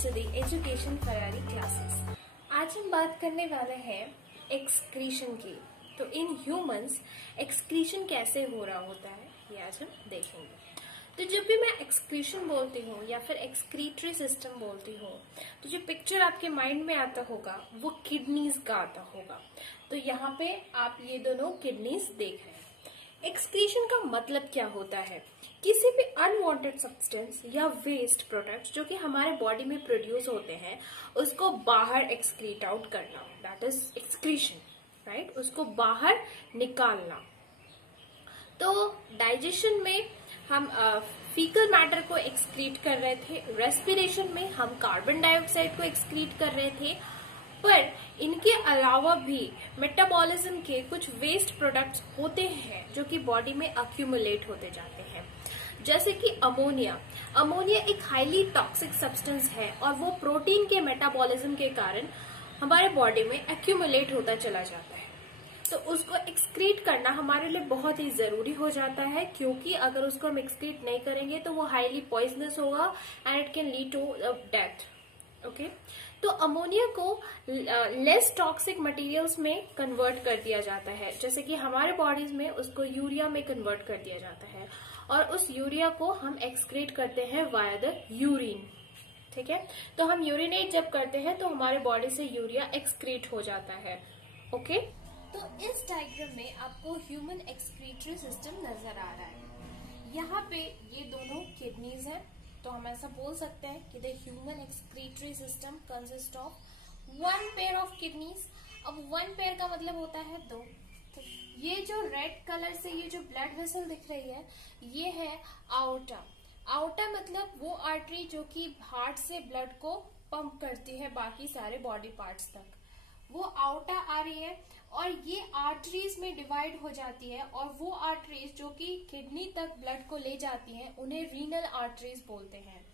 to the Education Ferrari classes. आज हम बात करने वाले हैं एक्सक्रीशन की। तो इन ह्यूमंस एक्सक्रीशन कैसे हो रहा होता है ये आज हम देखेंगे। तो जब भी मैं एक्सक्रीशन बोलती हूँ या फिर एक्सक्रीटरी सिस्टम बोलती हूँ तो जो पिक्चर आपके माइंड में आता होगा वो किडनीज का आता होगा। तो यहाँ पे आप ये दोनों किडनीज देख रहे हैं। एक्सक्रीशन का मतलब क्या होता है? किसी भी अनवांटेड सब्सटेंस या वेस्ट प्रोडक्ट्स जो कि हमारे बॉडी में प्रोड्यूस होते हैं उसको बाहर एक्सक्रीट आउट करना, दैट इज एक्सक्रीशन, राइट? उसको बाहर निकालना। तो डाइजेशन में हम फीकल मैटर को एक्सक्रीट कर रहे थे, रेस्पिरेशन में हम कार्बन डाइऑक्साइड को एक्सक्रीट कर रहे थे, पर इनके अलावा भी मेटाबॉलिज्म के कुछ वेस्ट प्रोडक्ट्स होते हैं जो कि बॉडी में अक्यूमुलेट होते जाते हैं, जैसे कि अमोनिया। अमोनिया एक हाईली टॉक्सिक सब्सटेंस है और वो प्रोटीन के मेटाबॉलिज्म के कारण हमारे बॉडी में एक्यूमुलेट होता चला जाता है। तो उसको एक्सक्रीट करना हमारे लिए बहुत ही जरूरी हो जाता है, क्योंकि अगर उसको हम एक्सक्रीट नहीं करेंगे तो वो हाईली पॉइजनस होगा and it can lead to death. Okay, तो अमोनिया को लेस टॉक्सिक मटेरियल्स में कन्वर्ट कर दिया जाता है, जैसे कि हमारे बॉडीज में उसको यूरिया में कन्वर्ट कर दिया जाता है और उस यूरिया को हम एक्सक्रीट करते हैं वाया द यूरिन। ठीक है, तो हम यूरिनेट जब करते हैं तो हमारे बॉडी से यूरिया एक्सक्रीट हो जाता है। ओके, तो इस डायग्राम में आपको ह्यूमन एक्सक्रीटरी सिस्टम नजर आ रहा है। यहाँ पे ये दोनों किडनीज हैं, तो हम ऐसा बोल सकते हैं कि the human excretory system consist of one pair of kidneys. अब वन पेयर का मतलब होता है दो। तो ये जो रेड कलर से ये जो ब्लड वेसल दिख रही है ये है आउटा। आउटा मतलब वो आर्टरी जो कि हार्ट से ब्लड को पंप करती है बाकी सारे बॉडी पार्ट्स तक, वो आउटा आ रही है और ये आर्टरीज में डिवाइड हो जाती है और वो आर्टरीज जो कि किडनी तक ब्लड को ले जाती हैं उन्हें रीनल आर्टरीज बोलते हैं।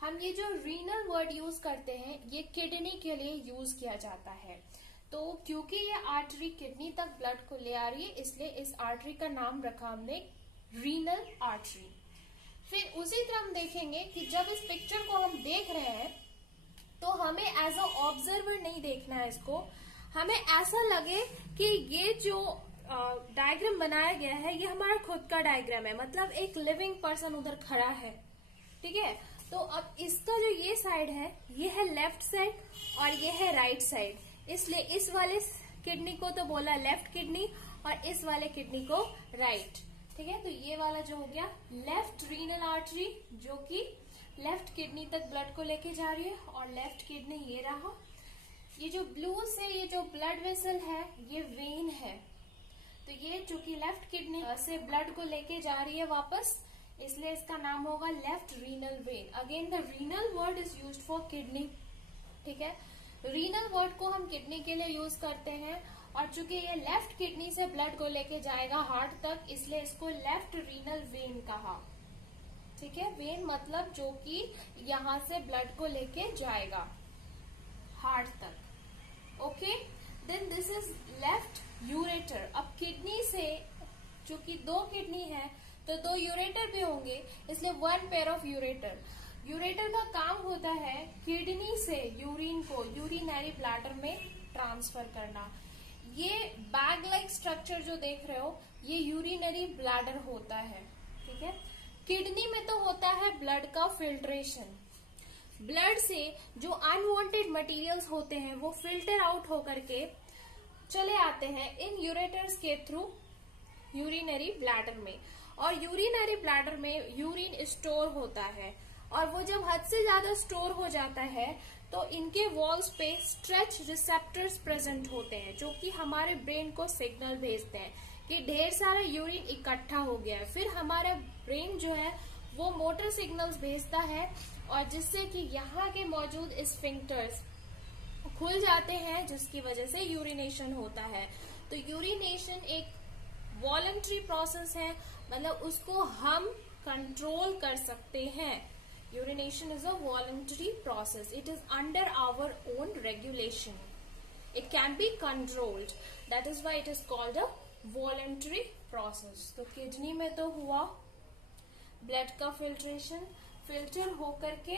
हम ये जो रीनल वर्ड यूज करते हैं ये किडनी के लिए यूज किया जाता है। तो क्योंकि ये आर्टरी किडनी तक ब्लड को ले आ रही है इसलिए इस आर्टरी का नाम रखा हमने रीनल आर्टरी। फिर उसी तरह हम देखेंगे कि जब इस पिक्चर को हम देख रहे हैं तो हमें एज अ ऑब्जर्वर नहीं देखना है इसको, हमें ऐसा लगे कि ये जो डायग्राम बनाया गया है ये हमारा खुद का डायग्राम है, मतलब एक लिविंग पर्सन उधर खड़ा है। ठीक है, तो अब इसका जो ये साइड है ये है लेफ्ट साइड और ये है राइट साइड, इसलिए इस वाले किडनी को तो बोला लेफ्ट किडनी और इस वाले किडनी को राइट। ठीक है, तो ये वाला जो हो गया लेफ्ट रीनल आर्टरी जो कि लेफ्ट किडनी तक ब्लड को लेके जा रही है और लेफ्ट किडनी ये रहा। ये जो ब्लू से ये जो ब्लड वेसल है ये वेन है, तो ये चूंकि लेफ्ट किडनी से ब्लड को लेके जा रही है वापस इसलिए इसका नाम होगा left renal vein. Again the renal word is used for kidney. ठीक है, रीनल वर्ड को हम किडनी के लिए यूज करते हैं और चूंकि ये लेफ्ट किडनी से ब्लड को लेके जाएगा हार्ट तक इसलिए इसको लेफ्ट रीनल वेन कहा। ठीक है, वेन मतलब जो कि यहाँ से ब्लड को लेके जाएगा हार्ट तक। Okay, then this is left ureter. अब किडनी से चूंकि दो किडनी है तो दो यूरेटर भी होंगे इसलिए one pair of ureter. Ureter का काम होता है किडनी से यूरिन को यूरिनरी ब्लैडर में ट्रांसफर करना। ये बैग लाइक स्ट्रक्चर जो देख रहे हो ये यूरिनरी ब्लैडर होता है। ठीक है, किडनी में तो होता है ब्लड का फिल्ट्रेशन। ब्लड से जो अनवांटेड मटेरियल्स होते हैं वो फिल्टर आउट होकर के चले आते हैं इन यूरेटर्स के थ्रू यूरिनरी ब्लैडर में, और यूरिनरी ब्लैडर में यूरिन स्टोर होता है और वो जब हद से ज्यादा स्टोर हो जाता है तो इनके वॉल्स पे स्ट्रेच रिसेप्टर्स प्रेजेंट होते हैं जो कि हमारे ब्रेन को सिग्नल भेजते हैं कि ढेर सारा यूरिन इकट्ठा हो गया है। फिर हमारा ब्रेन जो है वो मोटर सिग्नल्स भेजता है और जिससे कि यहाँ के मौजूद स्फिंक्टर्स खुल जाते हैं जिसकी वजह से यूरिनेशन होता है। तो यूरिनेशन एक वॉलंटरी प्रोसेस है, मतलब उसको हम कंट्रोल कर सकते हैं। Urination is a voluntary process, it is under our own regulation, it can be controlled, that is why it is called a voluntary process. तो किडनी में तो हुआ ब्लड का फिल्ट्रेशन, फिल्टर होकर के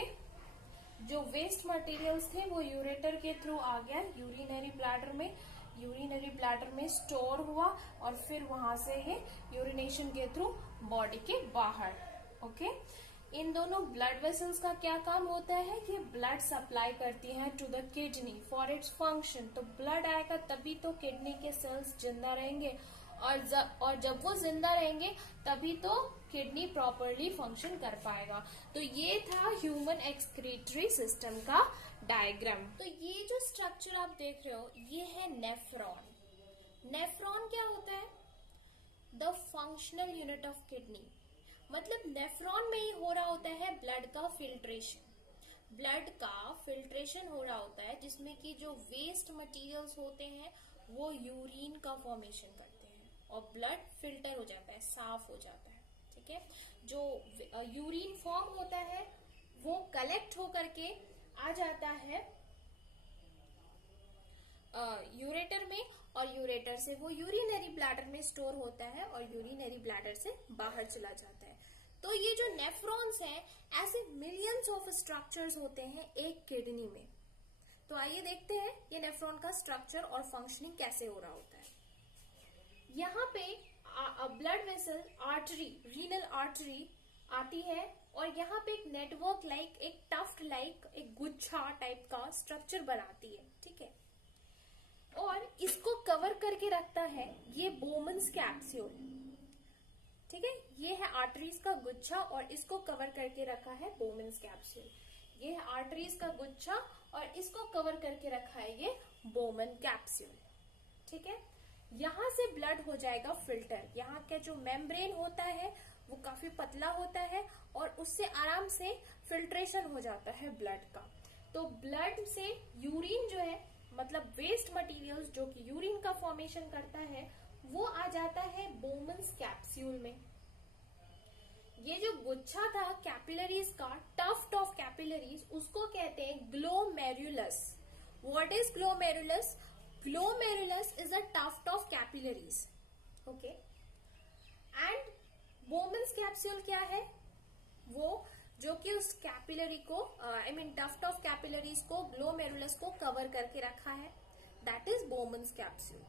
जो वेस्ट मटेरियल्स थे वो यूरेटर के थ्रू आ गया यूरिनरी ब्लैडर में, यूरिनरी ब्लैडर में स्टोर हुआ और फिर वहां से ये यूरिनेशन के थ्रू बॉडी के बाहर। ओके, इन दोनों ब्लड वेसल्स का क्या काम होता है कि ब्लड सप्लाई करती हैं to the kidney for its function. तो ब्लड आएगा तभी तो किडनी के सेल्स जिंदा रहेंगे, और जब वो जिंदा रहेंगे तभी तो किडनी प्रॉपरली फंक्शन कर पाएगा। तो ये था ह्यूमन एक्सक्रीटरी सिस्टम का डायग्राम। तो ये जो स्ट्रक्चर आप देख रहे हो ये है नेफ्रॉन। नेफ्रॉन क्या होता है? The functional unit of kidney. मतलब नेफ्रॉन में ही हो रहा होता है ब्लड का फिल्ट्रेशन। ब्लड का फिल्ट्रेशन हो रहा होता है जिसमें कि जो वेस्ट मटेरियल्स होते हैं वो यूरिन का फॉर्मेशन करते हैं और ब्लड फिल्टर हो जाता है, साफ हो जाता है। ठीक है, जो यूरिन फॉर्म होता है वो कलेक्ट होकर के आ जाता है यूरेटर में, और यूरेटर से वो यूरिनरी ब्लैडर में स्टोर होता है और यूरिनरी ब्लैडर से बाहर चला जाता है। तो ये जो नेफ्रॉन्स हैं ऐसे मिलियंस ऑफ स्ट्रक्चर्स होते हैं एक किडनी में। तो आइए देखते हैं ये नेफ्रॉन का स्ट्रक्चर और फंक्शनिंग कैसे हो रहा होता है। यहाँ पे blood vessel artery, renal artery आती है और यहाँ पे एक नेटवर्क लाइक, एक टफ्ट लाइक, एक गुच्छा टाइप का स्ट्रक्चर बनाती है। ठीक है, और इसको कवर करके रखता है ये बोमन्स कैप्सूल। ठीक है, ये है आर्टरीज का गुच्छा और इसको कवर करके रखा है बोमन्स कैप्सूल। ये है आर्टरीज का गुच्छा और इसको कवर करके रखा है ये बोमन कैप्सूल। ठीक है, यहां से ब्लड हो जाएगा फिल्टर। यहाँ का जो मेम्ब्रेन होता है वो काफी पतला होता है और उससे आराम से फिल्ट्रेशन हो जाता है ब्लड का। तो ब्लड से यूरिन जो है, मतलब वेस्ट मटेरियल्स जो कि यूरिन का फॉर्मेशन करता है, वो आ जाता है बोमन्स कैप्सूल में। ये जो गुच्छा था कैपिलरीज का, टफ्ट ऑफ कैपिलरीज, उसको कहते हैं glomerulus. What is glomerulus? Glomerulus is a tuft of capillaries. Okay, and Bowman's capsule क्या है? वो जो कि उस कैपिलरी को, टफ्ट ऑफ कैपिलरीज को, ग्लोमेरुलस को कवर करके रखा है, दैट इज बोमन्स कैप्सूल।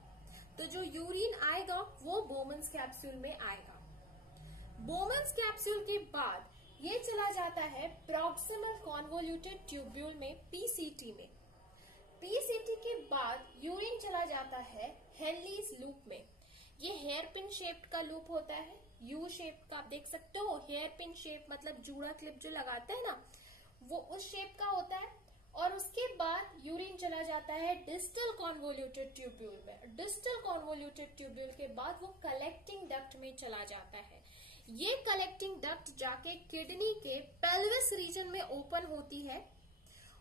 तो जो यूरिन आएगा वो बोमन्स कैप्सूल में आएगा। बोमन्स कैप्सूल के बाद ये चला जाता है प्रॉक्सिमल कॉन्वोल्यूटेड ट्यूब्यूल में, पीसीटी में। पीसीटी के बाद यूरिन चला जाता है हेनलीज लूप में। ये हेयर पिन शेप्ड का लूप होता है, यू शेप का, आप देख सकते हो। हेयर पिन शेप मतलब जूड़ा क्लिप जो लगाते हैं ना, वो उस शेप का होता है। और उसके बाद यूरिन चला जाता है डिस्टल कॉन्वोल्यूटेड ट्यूब्यूल में। डिस्टल कॉन्वोल्यूटेड ट्यूब्यूल के बाद वो कलेक्टिंग डक्ट में चला जाता है। ये कलेक्टिंग डक्ट जाके किडनी के पेल्विस रीजन में ओपन होती है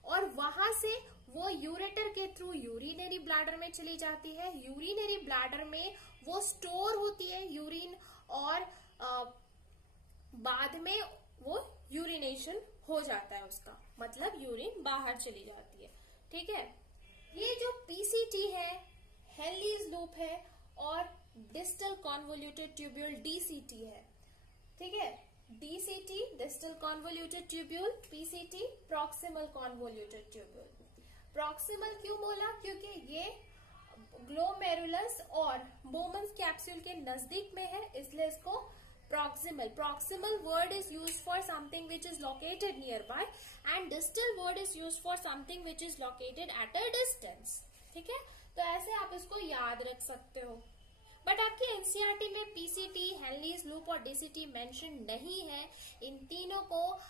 और वहां से वो यूरेटर के थ्रू यूरिनरी ब्लैडर में चली जाती है। यूरिनरी ब्लैडर में वो स्टोर होती है यूरिन और बाद में वो यूरिनेशन हो जाता है उसका, मतलब यूरिन बाहर चली जाती है। ठीक है, ये जो पीसीटी है, हेनलीज लूप है, और डिस्टल कॉन्वोल्यूटेड ट्यूब्यूल डीसीटी है। ठीक है, DCT distal convoluted tubule, PCT proximal convoluted tubule. Proximal क्यों बोला? क्योंकि ये ग्लोमेरुलस और बोमन्स कैप्सूल के नजदीक में है, इसलिए इसको proximal. Proximal word is used for something which is located nearby and distal word is used for something which is located at a distance. ठीक है, तो ऐसे आप इसको याद रख सकते हो। बट आपके एनसीईआरटी में पीसीटी, हेनलीज लूप और डीसीटी मेंशन नहीं है। इन तीनों को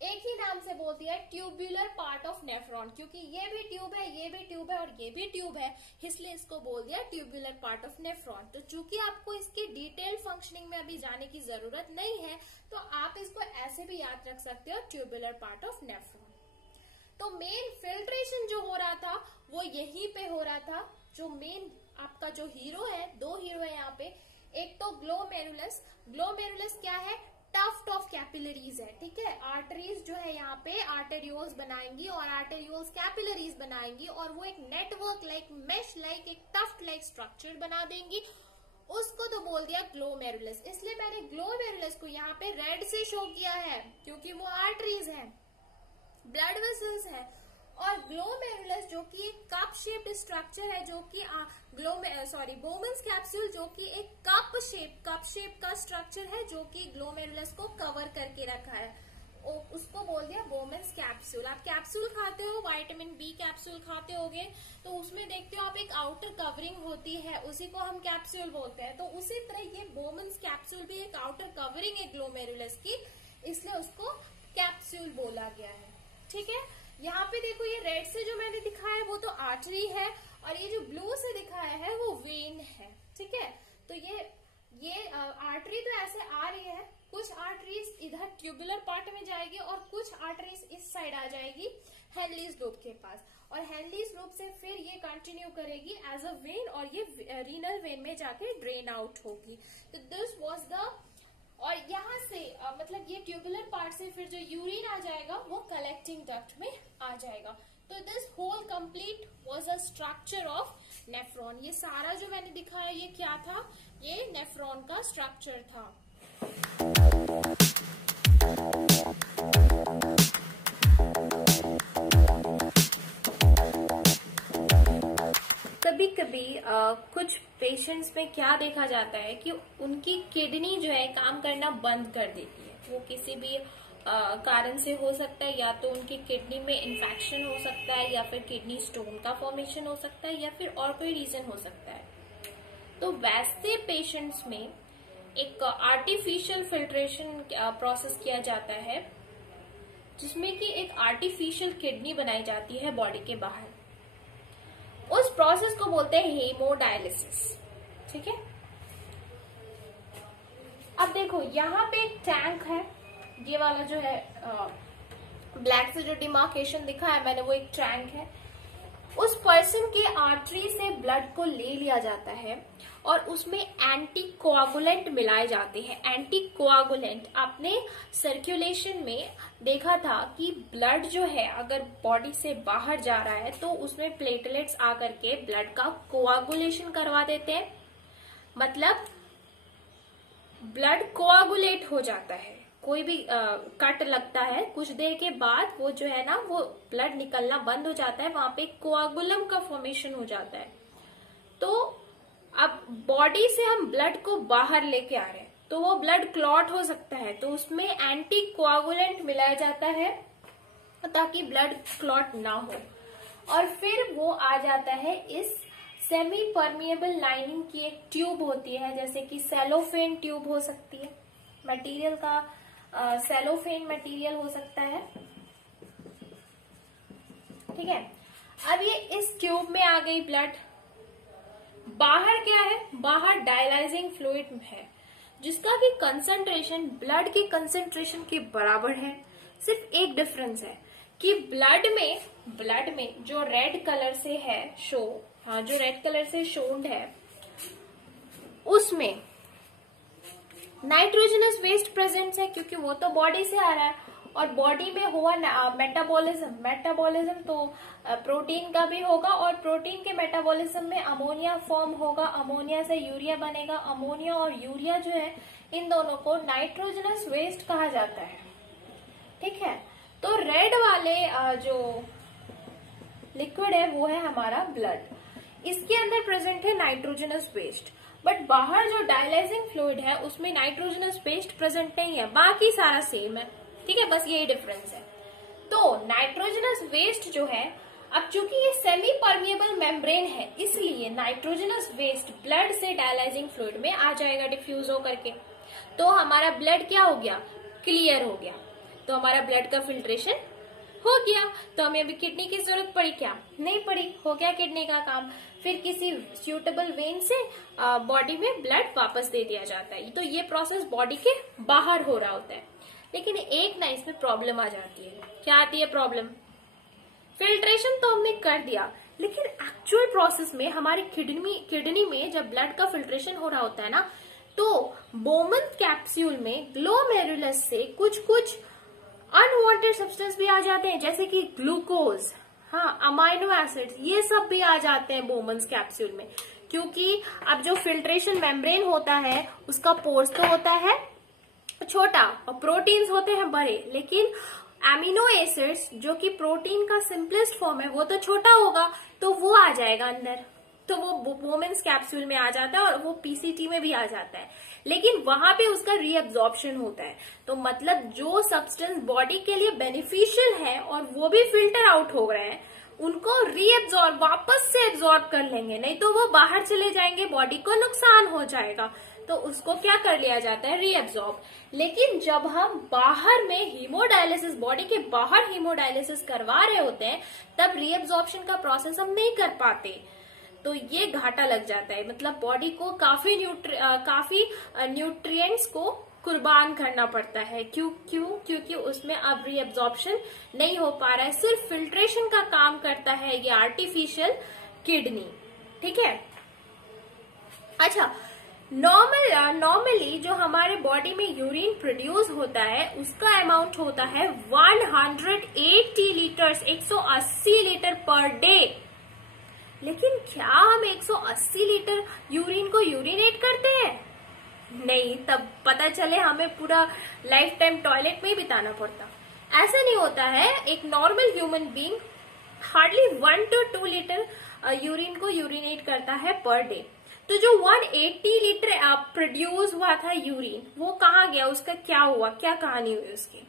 एक ही नाम से बोल दिया, ट्यूबुलर पार्ट ऑफ नेफ्रॉन, क्योंकि ये भी ट्यूब है, ये भी ट्यूब है और ये भी ट्यूब है, इसलिए इसको बोल दिया ट्यूबुलर पार्ट ऑफ नेफ्रॉन। तो चूंकि आपको इसकी डिटेल्ड फंक्शनिंग में अभी जाने की जरूरत नहीं है, तो आप इसको ऐसे भी याद रख सकते हो, ट्यूबुलर पार्ट ऑफ नेफ्रॉन। तो मेन फिल्ट्रेशन जो हो रहा था वो यहीं पे हो रहा था। जो मेन आपका जो हीरो है, दो हीरो है यहाँ पे, एक तो ग्लोमेरुलस। ग्लोमेरुलस क्या है? टफ्ट ऑफ कैपिलरीज है। ठीक है, आर्टरीज जो है यहाँ पे आर्टेरियोल्स बनाएंगी और आर्टेरियोल्स कैपिलरीज बनाएंगी और वो एक नेटवर्क लाइक, मेश लाइक, एक टफ्ट लाइक स्ट्रक्चर बना देंगी। उसको तो बोल दिया ग्लोमेरुलस। इसलिए मैंने ग्लोमेरुलस को यहाँ पे रेड से शो किया है क्योंकि वो आर्टरीज है। ब्लड वेसल्स है, और ग्लोमेरुलस जो कि एक कप शेप्ड स्ट्रक्चर है, जो कि बोमन्स कैप्सूल जो कि एक कप शेप का स्ट्रक्चर है, जो कि ग्लोमेरुलस को कवर करके रखा है, उसको बोल दिया बोमन्स कैप्सूल। आप कैप्सूल खाते हो, विटामिन बी कैप्सूल खाते होगे, तो उसमें देखते हो आप एक आउटर कवरिंग होती है, उसी को हम कैप्सूल बोलते हैं। तो उसी तरह ये बोमन्स कैप्सूल भी एक आउटर कवरिंग है ग्लोमेरुलस की, इसलिए उसको कैप्सूल बोला गया है। ठीक है, यहाँ पे देखो ये रेड से जो मैंने दिखाया है वो तो आर्टरी है, और ये जो ब्लू से दिखाया है वो वेन है। ठीक है, तो ये आर्टरी तो ऐसे आ रही है, कुछ आर्टरीज इधर ट्यूबुलर पार्ट में जाएगी और कुछ आर्टरीज इस साइड आ जाएगी हेनलीज लूप के पास, और हेनलीज लूप से फिर ये कंटिन्यू करेगी एज अ वेन, और ये रीनल वेन में जाके ड्रेन आउट होगी। तो दिस वाज द, और यहाँ से मतलब ये ट्यूबुलर पार्ट से फिर जो यूरिन आ जाएगा वो कलेक्टिंग डक्ट में आ जाएगा। तो this whole complete was a structure of nephron. ये सारा जो मैंने दिखाया ये क्या था, ये नेफ्रॉन का स्ट्रक्चर था। कभी कभी कुछ पेशेंट्स में क्या देखा जाता है कि उनकी किडनी जो है काम करना बंद कर देती है। वो किसी भी कारण से हो सकता है, या तो उनकी किडनी में इन्फेक्शन हो सकता है, या फिर किडनी स्टोन का फॉर्मेशन हो सकता है, या फिर और कोई रीजन हो सकता है। तो वैसे पेशेंट्स में एक आर्टिफिशियल फिल्ट्रेशन प्रोसेस किया जाता है, जिसमें कि एक आर्टिफिशियल किडनी बनाई जाती है बॉडी के बाहर। उस प्रोसेस को बोलते हैं हेमोडायलिसिस। ठीक है, अब देखो यहाँ पे एक टैंक है, ये वाला जो है ब्लैक से जो डिमार्केशन दिखा है मैंने, वो एक टैंक है। उस पर्सन के आर्टरी से ब्लड को ले लिया जाता है और उसमें एंटी कोआगुलेंट मिलाए जाते हैं। एंटी कोआगुलेंट आपने सर्कुलेशन में देखा था कि ब्लड जो है अगर बॉडी से बाहर जा रहा है तो उसमें प्लेटलेट्स आकर के ब्लड का कोआगुलेशन करवा देते हैं, मतलब ब्लड कोआगुलेट हो जाता है। कोई भी कट लगता है, कुछ देर के बाद वो जो है ना वो ब्लड निकलना बंद हो जाता है, वहां पे कोआगुलम का फॉर्मेशन हो जाता है। तो अब बॉडी से हम ब्लड को बाहर लेके आ रहे हैं तो वो ब्लड क्लॉट हो सकता है, तो उसमें एंटी कोआगुलेंट मिलाया जाता है ताकि ब्लड क्लॉट ना हो, और फिर वो आ जाता है इस सेमी परमिएबल लाइनिंग की एक ट्यूब होती है, जैसे कि सेलोफेन ट्यूब हो सकती है, मटेरियल का सेलोफेन मटेरियल हो सकता है। ठीक है, अब ये इस ट्यूब में आ गई ब्लड। बाहर क्या है, बाहर डायलाइजिंग फ्लूइड है, जिसका की कंसंट्रेशन ब्लड की कंसंट्रेशन के बराबर है। सिर्फ एक डिफरेंस है कि ब्लड में जो रेड कलर से है जो रेड कलर से शोन्ड है, उसमें नाइट्रोजनस वेस्ट प्रेजेंट है, क्योंकि वो तो बॉडी से आ रहा है, और बॉडी में हुआ मेटाबॉलिज्म तो प्रोटीन का भी होगा, और प्रोटीन के मेटाबॉलिज्म में अमोनिया फॉर्म होगा, अमोनिया से यूरिया बनेगा। अमोनिया और यूरिया जो है इन दोनों को नाइट्रोजनस वेस्ट कहा जाता है। ठीक है, तो रेड वाले जो लिक्विड है वो है हमारा ब्लड, इसके अंदर प्रेजेंट है नाइट्रोजनस वेस्ट, बट बाहर जो डायलाइजिंग फ्लूइड है उसमें नाइट्रोजनस वेस्ट प्रेजेंट नहीं है, बाकी सारा सेम है। ठीक है, बस यही डिफरेंस है। तो नाइट्रोजनस वेस्ट जो है, अब चूंकि ये सेमी परमिएबल मेम्ब्रेन है, इसलिए नाइट्रोजनस वेस्ट ब्लड से डायलाइजिंग फ्लूइड में आ जाएगा डिफ्यूज होकर के, तो हमारा ब्लड क्या हो गया, क्लियर हो गया, तो हमारा ब्लड का फिल्ट्रेशन हो गया। तो हमें अभी किडनी की जरूरत पड़ी क्या, नहीं पड़ी, हो गया किडनी का काम। फिर किसी सूटेबल वेन से बॉडी में ब्लड वापस दे दिया जाता है। तो ये प्रोसेस बॉडी के बाहर हो रहा होता है, लेकिन एक ना इसमें प्रॉब्लम आ जाती है। क्या आती है प्रॉब्लम, फिल्ट्रेशन तो हमने कर दिया, लेकिन एक्चुअल प्रोसेस में हमारी किडनी में जब ब्लड का फिल्ट्रेशन हो रहा होता है ना, तो बोमन कैप्सूल में ग्लोमेरुलस से कुछ अनवांटेड सब्सटेंस भी आ जाते हैं, जैसे कि ग्लूकोज, हाँ, अमाइनो एसिड्स, ये सब भी आ जाते हैं बोमन्स कैप्सूल में, क्योंकि अब जो फिल्ट्रेशन मेम्ब्रेन होता है उसका पोर्स तो होता है छोटा और प्रोटीन्स होते हैं बड़े, लेकिन एमिनो एसिड्स जो कि प्रोटीन का सिंपलेस्ट फॉर्म है वो तो छोटा होगा, तो वो आ जाएगा अंदर, तो वो वुमेन्स कैप्सूल में आ जाता है और वो पीसीटी में भी आ जाता है, लेकिन वहां पे उसका रीअब्जॉर्प्शन होता है। तो मतलब जो सब्सटेंस बॉडी के लिए बेनिफिशियल है और वो भी फिल्टर आउट हो रहे हैं, उनको रीअब्जॉर्ब वापस से एब्जॉर्ब कर लेंगे, नहीं तो वो बाहर चले जाएंगे, बॉडी को नुकसान हो जाएगा, तो उसको क्या कर लिया जाता है, रीअब्जॉर्ब। लेकिन जब हम बाहर में हीमोडायलिसिस, बॉडी के बाहर हीमोडायलिसिस करवा रहे होते हैं, तब रीअब्जॉर्प्शन का प्रोसेस हम नहीं कर पाते, तो ये घाटा लग जाता है। मतलब बॉडी को काफी न्यूट्रिएंट्स को कुर्बान करना पड़ता है। क्योंकि उसमें अब रीअब्जॉर्प्शन नहीं हो पा रहा है, सिर्फ फिल्ट्रेशन का काम करता है ये आर्टिफिशियल किडनी। ठीक है। अच्छा, नॉर्मली जो हमारे बॉडी में यूरिन प्रोड्यूस होता है उसका अमाउंट होता है 180 लीटर्स, 180 लीटर पर डे। लेकिन क्या हम 180 लीटर यूरिन को यूरिनेट करते हैं? नहीं, तब पता चले हमें पूरा लाइफ टाइम टॉयलेट में ही बिताना पड़ता। ऐसा नहीं होता है। एक normal human being hardly 1 to 2 litre urine को यूरिनेट करता है पर डे। तो जो 180 लीटर प्रोड्यूस हुआ था यूरिन, वो कहाँ गया, उसका क्या हुआ, क्या कहानी हुई उसकी?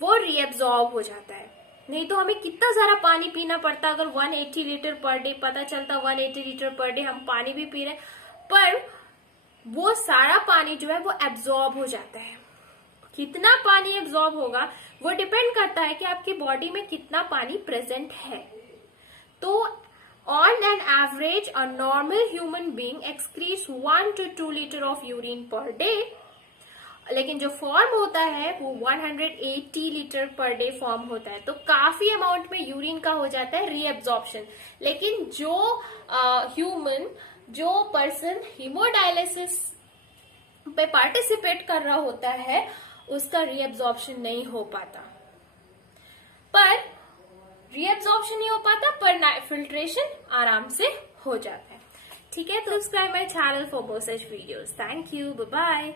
वो रीअब्सॉर्ब हो जाता है। नहीं तो हमें कितना सारा पानी पीना पड़ता अगर 180 लीटर पर डे, पता चलता 180 लीटर पर डे हम पानी भी पी रहे, पर वो सारा पानी जो है वो एब्जॉर्ब हो जाता है। कितना पानी एब्जॉर्ब होगा वो डिपेंड करता है कि आपकी बॉडी में कितना पानी प्रेजेंट है। तो on an average a normal human being excretes 1 to 2 litre of urine per day, लेकिन जो फॉर्म होता है वो 180 लीटर पर डे फॉर्म होता है। तो काफी अमाउंट में यूरिन का हो जाता है रीअब्जॉर्प्शन। लेकिन जो पर्सन हीमोडायलिसिस पे पार्टिसिपेट कर रहा होता है उसका रीअब्जॉर्प्शन नहीं हो पाता, पर रीअब्जॉर्प्शन नहीं हो पाता पर फिल्ट्रेशन आराम से हो जाता है। ठीक है, तो subscribe my channel for more such videos. Thank you, bye bye.